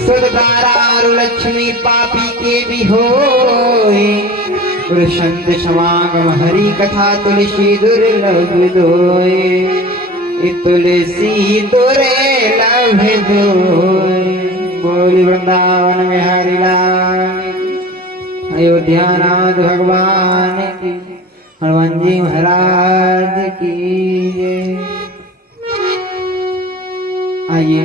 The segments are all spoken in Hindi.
सुदकारा और लक्ष्मी पापी के भी होए। संत समागम हरि कथा तुलसी दुर्लभ दोए। तुलसी दुर्लभ दोए। बोल वृंदावन में हरि लाल की। अयोध्या नाथ भगवान की। हनुमान जी महाराज की जय। आइए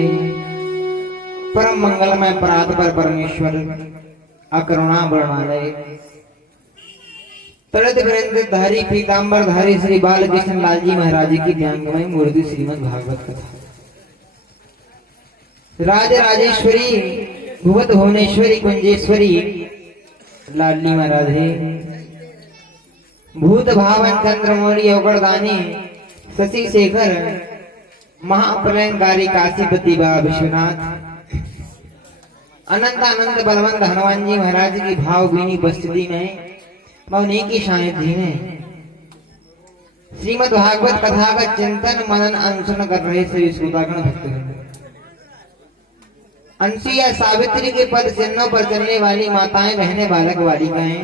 परम मंगलमय परात्पर परमेश्वर अकरुणा वर्णालय तड़त वृंद धारी पीताम्बर धारी श्री बालकृष्ण लाल जी महाराज की ध्यांगमय मूर्ति श्रीमद् भागवत कथा। राज राजेश्वरी भुवत भुवनेश्वरी कुंजेश्वरी लाडली महाराधे भूत भावन चंद्रमौली अवगरदानी शशि शेखर महाप्रलयंकारी काशीपति बाबा विश्वनाथ अनंत आनंद बलवंत हनुमान जी महाराज की भावभीनी उपस्थिति में मौनी की सानिध्य में श्रीमद् भागवत कथा का चिंतन मनन अनुसरण कर रहे सभी श्रोतागण भक्तगण। अंशुया सावित्री के पद चिन्हों पर चलने वाली माताएं बहनें बालक बालिकाएं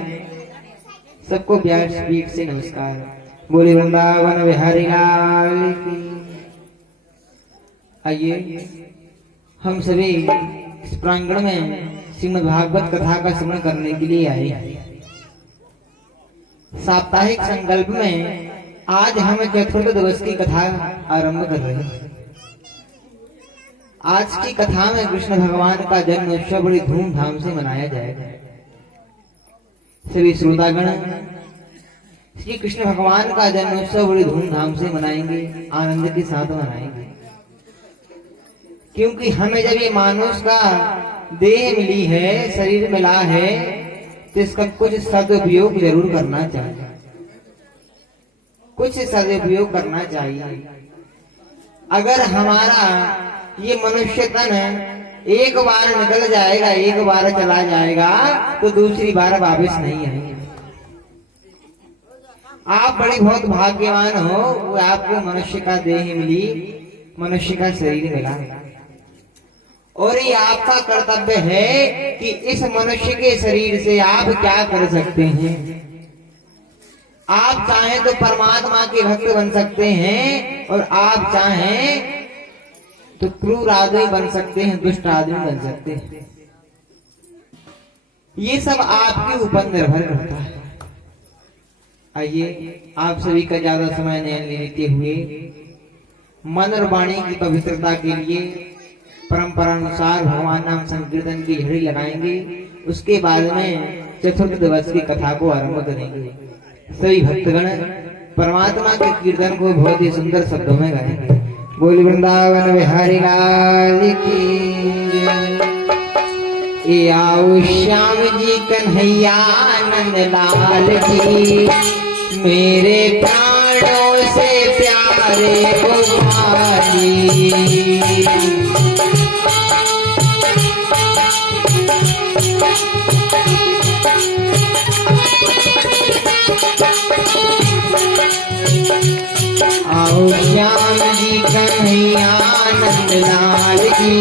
सबको प्यार स्पीड से नमस्कार। बोले वृंदावन बिहारी लाल की। आइए हम सभी इस प्रांगण में श्रीमद् भागवत कथा का श्रवण करने के लिए आए हैं। साप्ताहिक संकल्प में आज हम चतुर्थ दिवस की कथा आरंभ कर रहे हैं। आज की कथा में कृष्ण भगवान का जन्म उत्सव बड़ी धूमधाम से मनाया जाएगा। सभी श्रोतागण श्री कृष्ण भगवान का जन्म उत्सव बड़ी धूमधाम से मनाएंगे, आनंद के साथ मनाएंगे, क्योंकि हमें जब ये मानुष का देह मिली है, शरीर मिला है, तो इसका कुछ सदुपयोग जरूर करना चाहिए। कुछ सदुपयोग करना चाहिए। अगर हमारा ये मनुष्य तन एक बार निकल जाएगा, एक बार चला जाएगा, तो दूसरी बार वापस नहीं आएंगे। आप बड़े बहुत भाग्यवान हो, वो आपको मनुष्य का देह मिली, मनुष्य का शरीर मिला, और ये आपका कर्तव्य है कि इस मनुष्य के शरीर से आप क्या कर सकते हैं। आप चाहें तो परमात्मा के भक्त बन सकते हैं, और आप चाहें तो क्रूर आदमी बन सकते हैं, दुष्ट आदमी बन सकते हैं। ये सब आपके ऊपर निर्भर करता है। आइए आप सभी का ज्यादा समय नहीं लेते हुए मन और वाणी की पवित्रता के लिए परंपरा अनुसार भगवान नाम संकीर्तन की झड़ी लगाएंगे। उसके बाद में चतुर्थ दिवस की कथा को आरंभ करेंगे। सभी भक्तगण परमात्मा के कीर्तन को बहुत ही सुंदर शब्दों में गाएंगे। बोल वृंदावन बिहारी लाल की। आओ श्याम जी कन्हैया नंद लाल की, मेरे प्राणों से प्यारे गोपाली। आओ श्याम जी कन्हैया नंद लाल की,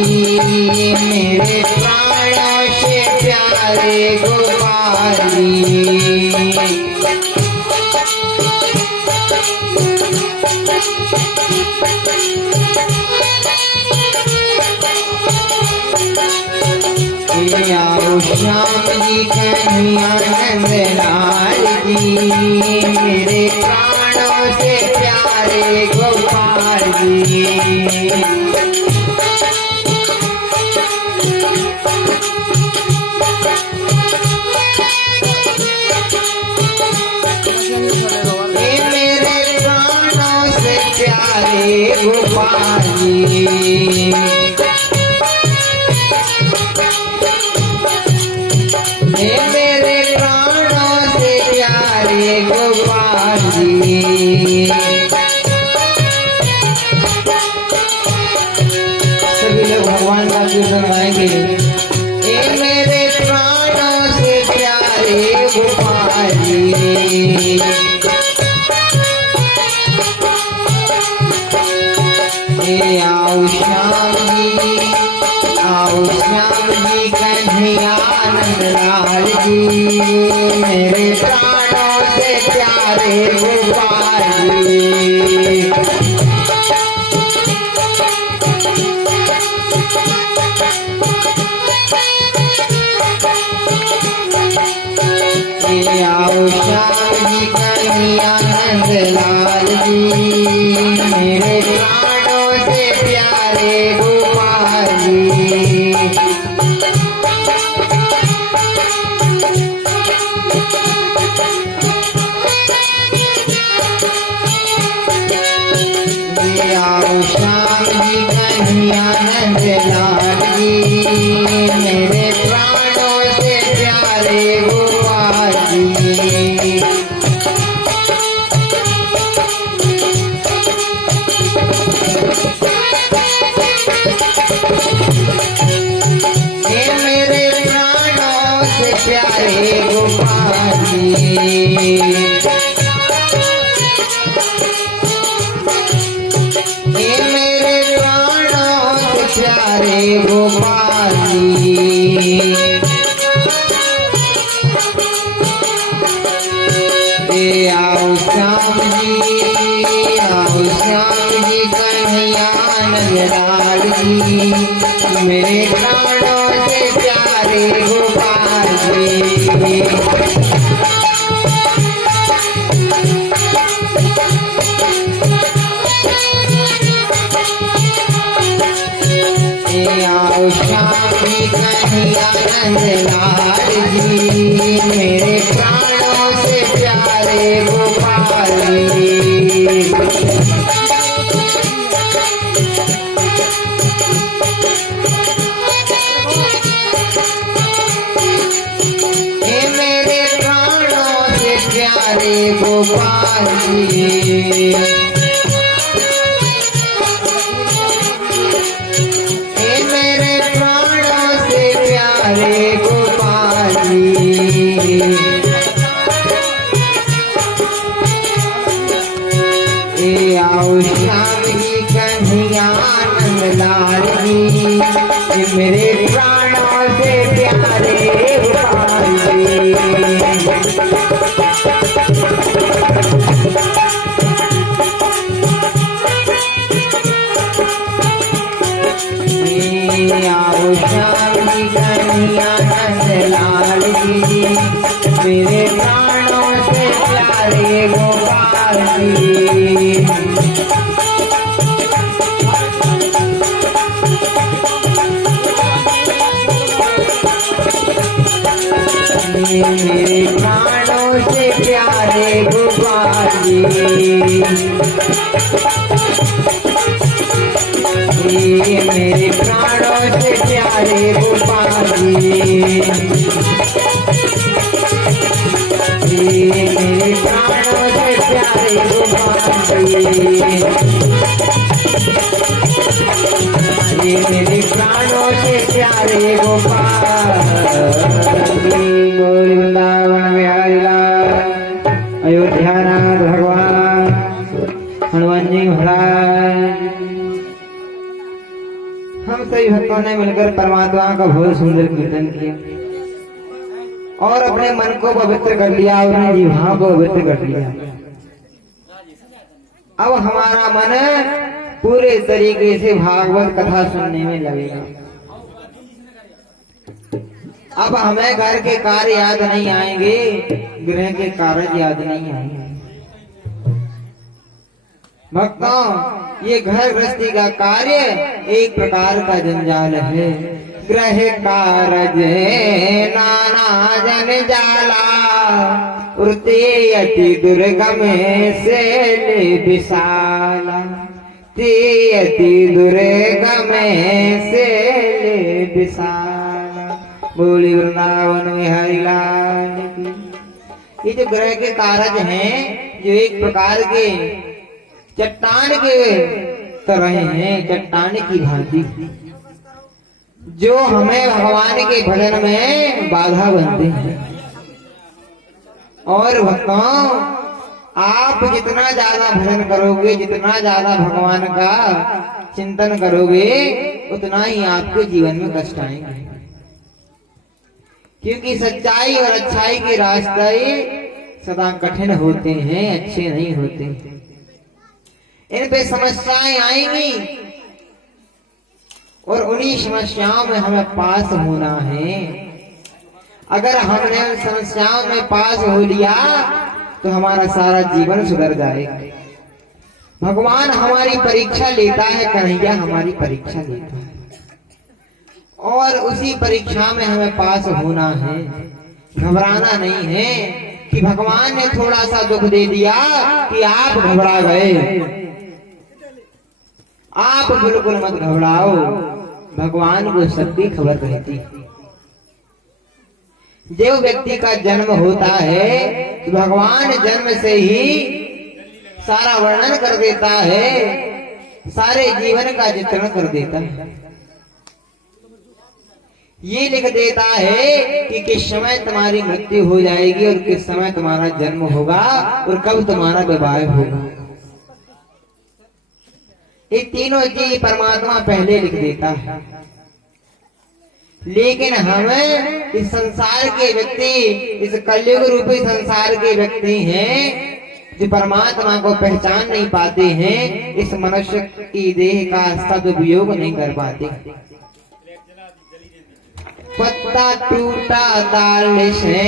मेरे प्राणों से प्यारे गोपाली। आओ श्याम जी कन्हैया नंद लाल की, मेरे प्राणों से प्यारे गोपाल जी। मेरे प्राणों से प्यारे गोपाल जी। मेरे प्राणों से प्यारे गोपाल जी। सभी लोग भगवान का कीर्तन गाएंगे। मेरे प्राणों से प्यारे गोपाल जी। आओ श्याम जी आओ श्याम जी कन्हैया नंदलाल जी, मेरे प्राणों से प्यारे गोपाल जी। आओ श्याम जी कन्हैया नंदलाल जी, मेरे प्राणों से प्यारे गोपाल जी। ये मेरे प्राणों से प्यारे गोपाल जी, प्यारे गोपाल जी। आओ श्याम जी कन्हैया नंदलाल जी, मेरे प्राणों से प्यारे गोपाल जी। आओ श्याम जी कन्हैया नंदलाल जी, मेरे प्राणों से प्यारे गोपाल जी। ये मेरे प्राणों से प्यारे गोपाल जी। प्यारे गोपाल जी। आओ श्याम जी कन्हैया नंदलाल जी, मेरे प्राणों से प्यारे गोपाल जी। आओ श्याम जी कन्हैया नंदलाल जी, मेरे प्राणों से प्यारे गोपाल जी। मेरे प्राणों से प्यारे गोपाल जी। मेरे प्राणों से प्यारे गोपाल जी। मेरे प्राणों से प्यारे गोपाल जी। मेरे प्राणों से प्यारे गोपाल जी। बोल वृंदावन बिहारी लाल, अयोध्या नाथ भगवान हनुमान जी महाराज। हम सभी भक्तों ने मिलकर परमात्मा का बहुत सुंदर कीर्तन किया और अपने मन को पवित्र कर लिया, अपने जीवा को पवित्र कर लिया। अब हमारा मन पूरे तरीके से भागवत कथा सुनने में लगेगा। अब हमें घर के कार्य याद नहीं आएंगे, गृह के कार्य याद नहीं आएंगे। भक्तों, ये घर गृहस्थी का कार्य एक प्रकार का जंजाल है। ग्रह कारज नाना जन जाला, उड़ते अति दुर्गम से ले विशाला, ते अति दुर्गम से ले विशाला। बोली वृंदावन बिहारी लाल की। ये जो ग्रह के कारज हैं, जो एक प्रकार के चट्टान के तरह हैं, चट्टान की भांति, जो हमें भगवान के भजन में बाधा बनते हैं। और भक्तों, आप जितना ज्यादा भजन करोगे, जितना ज्यादा भगवान का चिंतन करोगे, उतना ही आपके जीवन में कष्ट आएंगे। क्योंकि सच्चाई और अच्छाई के रास्ते सदा कठिन होते हैं, अच्छे नहीं होते। इन पे समस्याएं आएंगी और उन्हीं समस्याओं में हमें पास होना है। अगर हमने उन समस्याओं में पास हो लिया तो हमारा सारा जीवन सुधर जाएगा। भगवान हमारी परीक्षा लेता है, कन्हैया हमारी परीक्षा लेता है, और उसी परीक्षा में हमें पास होना है। घबराना नहीं है कि भगवान ने थोड़ा सा दुख दे दिया कि आप घबरा गए। आप बिल्कुल मत घबराओ, भगवान को सबकी खबर रहती है। जब व्यक्ति का जन्म होता है तो भगवान जन्म से ही सारा वर्णन कर देता है, सारे जीवन का चित्रण कर देता है। ये लिख देता है कि किस समय तुम्हारी मृत्यु हो जाएगी और किस समय तुम्हारा जन्म होगा और कब तुम्हारा विवाह होगा। ये तीनों चीज परमात्मा पहले लिख देता है। लेकिन हम इस संसार के व्यक्ति, इस कलयुग रूपी संसार के व्यक्ति हैं जो परमात्मा को पहचान नहीं पाते हैं, इस मनुष्य की देह का सदुपयोग नहीं कर पाते। पत्ता टूटा डाल से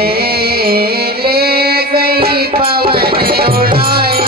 ले गई पवन उड़ाए,